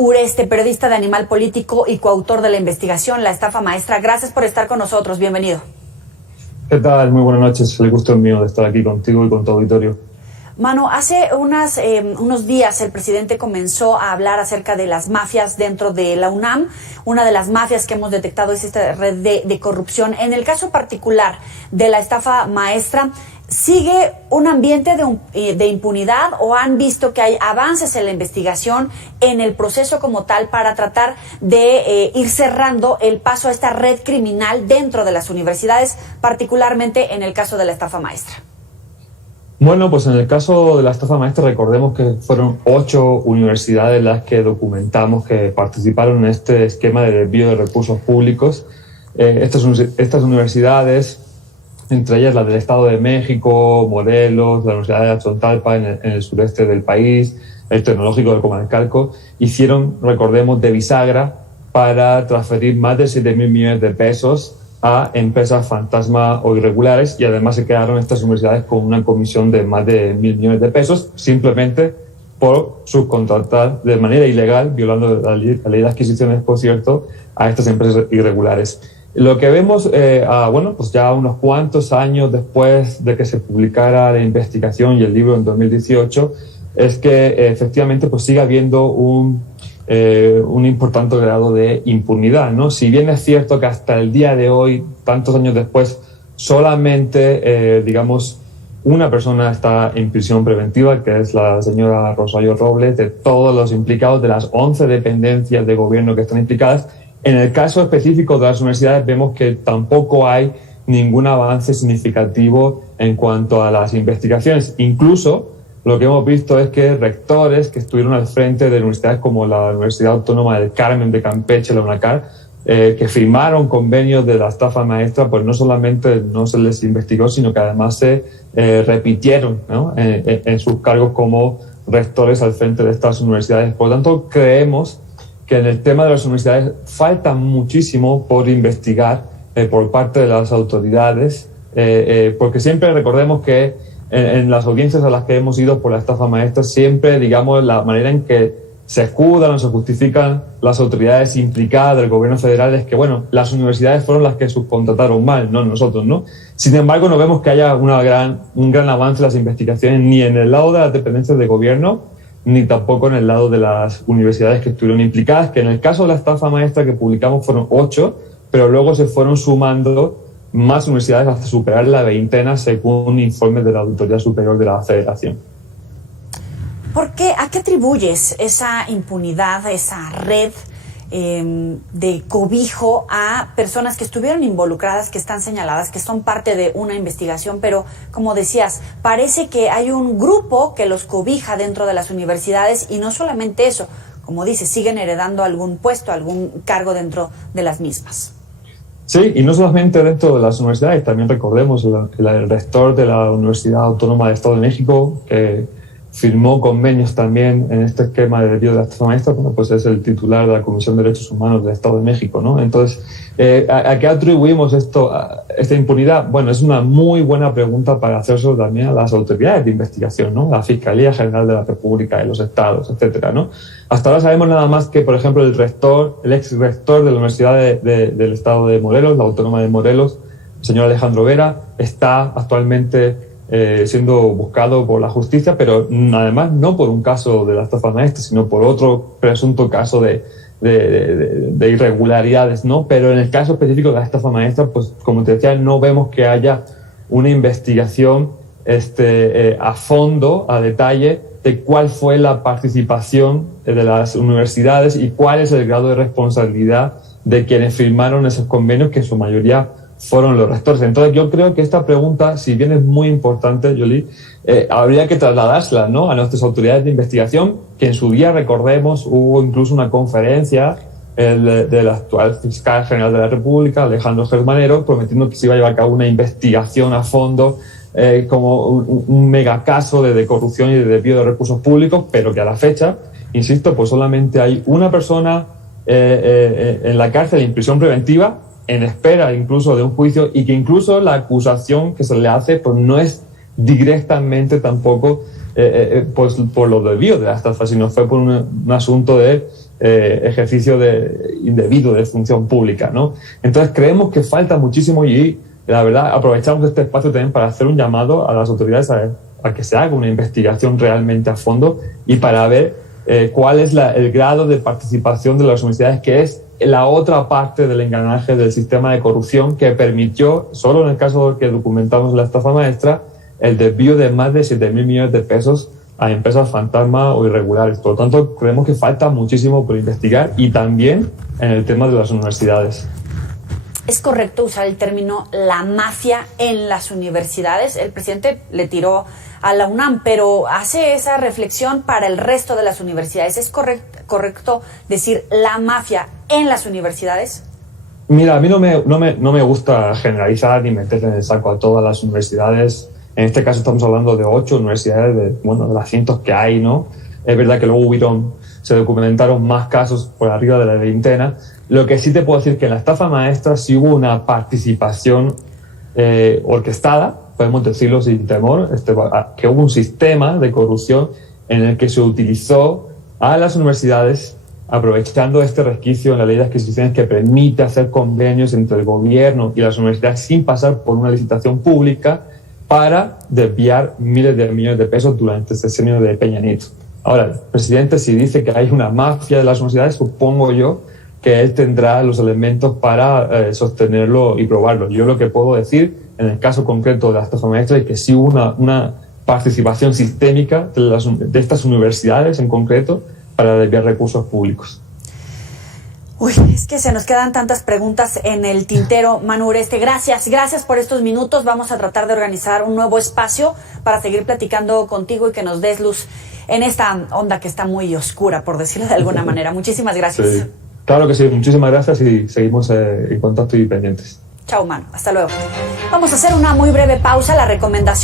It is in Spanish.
Ureste, periodista de Animal Político y coautor de la investigación La Estafa Maestra. Gracias por estar con nosotros. Bienvenido. ¿Qué tal? Muy buenas noches. El gusto es mío de estar aquí contigo y con tu auditorio. Mano, hace unos días el presidente comenzó a hablar acerca de las mafias dentro de la UNAM. Una de las mafias que hemos detectado es esta red de corrupción. En el caso particular de la estafa maestra, ¿sigue un ambiente de impunidad o han visto que hay avances en la investigación, en el proceso como tal, para tratar de ir cerrando el paso a esta red criminal dentro de las universidades, particularmente en el caso de la estafa maestra? Bueno, pues en el caso de la estafa maestra, recordemos que fueron 8 universidades las que documentamos que participaron en este esquema de desvío de recursos públicos. Estas universidades, entre ellas la del Estado de México, Morelos, la Universidad de Achontalpa en el sureste del país, el Tecnológico del Comalcalco, hicieron, recordemos, de bisagra para transferir más de 7.000 millones de pesos a empresas fantasma o irregulares, y además se quedaron estas universidades con una comisión de más de 1.000 millones de pesos simplemente por subcontratar de manera ilegal, violando la ley de adquisiciones, por cierto, a estas empresas irregulares. Lo que vemos, pues ya unos cuantos años después de que se publicara la investigación y el libro en 2018, es que efectivamente pues sigue habiendo un importante grado de impunidad, ¿no? Si bien es cierto que hasta el día de hoy, tantos años después, solamente, una persona está en prisión preventiva, que es la señora Rosario Robles, de todos los implicados, de las 11 dependencias de gobierno que están implicadas. En el caso específico de las universidades vemos que tampoco hay ningún avance significativo en cuanto a las investigaciones. Incluso lo que hemos visto es que rectores que estuvieron al frente de universidades como la Universidad Autónoma del Carmen de Campeche, la UNACAR, que firmaron convenios de la estafa maestra, pues no solamente no se les investigó, sino que además se repitieron, ¿no?, en sus cargos como rectores al frente de estas universidades. Por lo tanto, creemos que en el tema de las universidades falta muchísimo por investigar por parte de las autoridades, porque siempre recordemos que en las audiencias a las que hemos ido por la estafa maestra, siempre, la manera en que se escudan o se justifican las autoridades implicadas del gobierno federal es que, las universidades fueron las que subcontrataron mal, no nosotros, ¿no? Sin embargo, no vemos que haya un gran avance en las investigaciones ni en el lado de las dependencias de gobierno, ni tampoco en el lado de las universidades que estuvieron implicadas, que en el caso de la estafa maestra que publicamos fueron 8, pero luego se fueron sumando más universidades hasta superar la veintena, según informes de la Auditoría Superior de la Federación. ¿Por qué? ¿A qué atribuyes esa impunidad, esa red de cobijo a personas que estuvieron involucradas, que están señaladas, que son parte de una investigación, pero como decías, parece que hay un grupo que los cobija dentro de las universidades y no solamente eso, como dices, siguen heredando algún puesto, algún cargo dentro de las mismas? Sí, y no solamente dentro de las universidades, también recordemos el rector de la Universidad Autónoma del Estado de México, que firmó convenios también en este esquema de desvío de la estafa maestra, pues es el titular de la Comisión de Derechos Humanos del Estado de México, ¿no? Entonces, ¿a qué atribuimos esta impunidad? Bueno, es una muy buena pregunta para hacerse también a las autoridades de investigación, ¿no? La Fiscalía General de la República, de los estados, etcétera, ¿no? Hasta ahora sabemos nada más que, por ejemplo, el ex rector de la Universidad del Estado de Morelos, la Autónoma de Morelos, el señor Alejandro Vera, está actualmente siendo buscado por la justicia, pero además no por un caso de la estafa maestra, sino por otro presunto caso de irregularidades, ¿no? Pero en el caso específico de la estafa maestra, pues como te decía, no vemos que haya una investigación a fondo, a detalle, de cuál fue la participación de las universidades y cuál es el grado de responsabilidad de quienes firmaron esos convenios, que en su mayoría fueron los rectores. Entonces yo creo que esta pregunta, si bien es muy importante, Yoli, habría que trasladársela, ¿no?, a nuestras autoridades de investigación, que en su día, recordemos, hubo incluso una conferencia del actual fiscal general de la República, Alejandro Germanero, prometiendo que se iba a llevar a cabo una investigación a fondo, como un megacaso de corrupción y de desvío de recursos públicos, pero que a la fecha, insisto, pues solamente hay una persona en la cárcel en prisión preventiva, en espera incluso de un juicio, y que incluso la acusación que se le hace pues no es directamente tampoco pues por los desvíos de la estafa, sino fue por un asunto de ejercicio indebido de función pública, ¿no? Entonces creemos que falta muchísimo y la verdad aprovechamos este espacio también para hacer un llamado a las autoridades a que se haga una investigación realmente a fondo y para ver cuál es el grado de participación de las universidades, que es la otra parte del engranaje del sistema de corrupción que permitió, solo en el caso que documentamos la estafa maestra, el desvío de más de 7.000 millones de pesos a empresas fantasma o irregulares. Por lo tanto, creemos que falta muchísimo por investigar y también en el tema de las universidades. ¿Es correcto usar el término la mafia en las universidades? El presidente le tiró a la UNAM, pero hace esa reflexión para el resto de las universidades. ¿Es correcto decir la mafia en las universidades? Mira, a mí no me gusta generalizar ni meter en el saco a todas las universidades. En este caso estamos hablando de 8 universidades, de las cientos que hay, ¿no? Es verdad que luego se documentaron más casos por arriba de la veintena. Lo que sí te puedo decir que en la estafa maestra sí hubo una participación orquestada, podemos decirlo sin temor, que hubo un sistema de corrupción en el que se utilizó a las universidades, aprovechando este resquicio en la ley de adquisiciones que permite hacer convenios entre el gobierno y las universidades sin pasar por una licitación pública, para desviar miles de millones de pesos durante este sexenio de Peña Nieto. Ahora, el presidente, si dice que hay una mafia de las universidades, supongo yo que él tendrá los elementos para sostenerlo y probarlo. Yo lo que puedo decir, en el caso concreto de la estafa maestra, es que sí hubo una participación sistémica de estas universidades en concreto para desviar recursos públicos. Uy, es que se nos quedan tantas preguntas en el tintero, Manu Ureste. Gracias por estos minutos. Vamos a tratar de organizar un nuevo espacio para seguir platicando contigo y que nos des luz en esta onda que está muy oscura, por decirlo de alguna manera. Muchísimas gracias. Sí, claro que sí, muchísimas gracias y seguimos en contacto y pendientes. Chao, Manu. Hasta luego. Vamos a hacer una muy breve pausa. La recomendación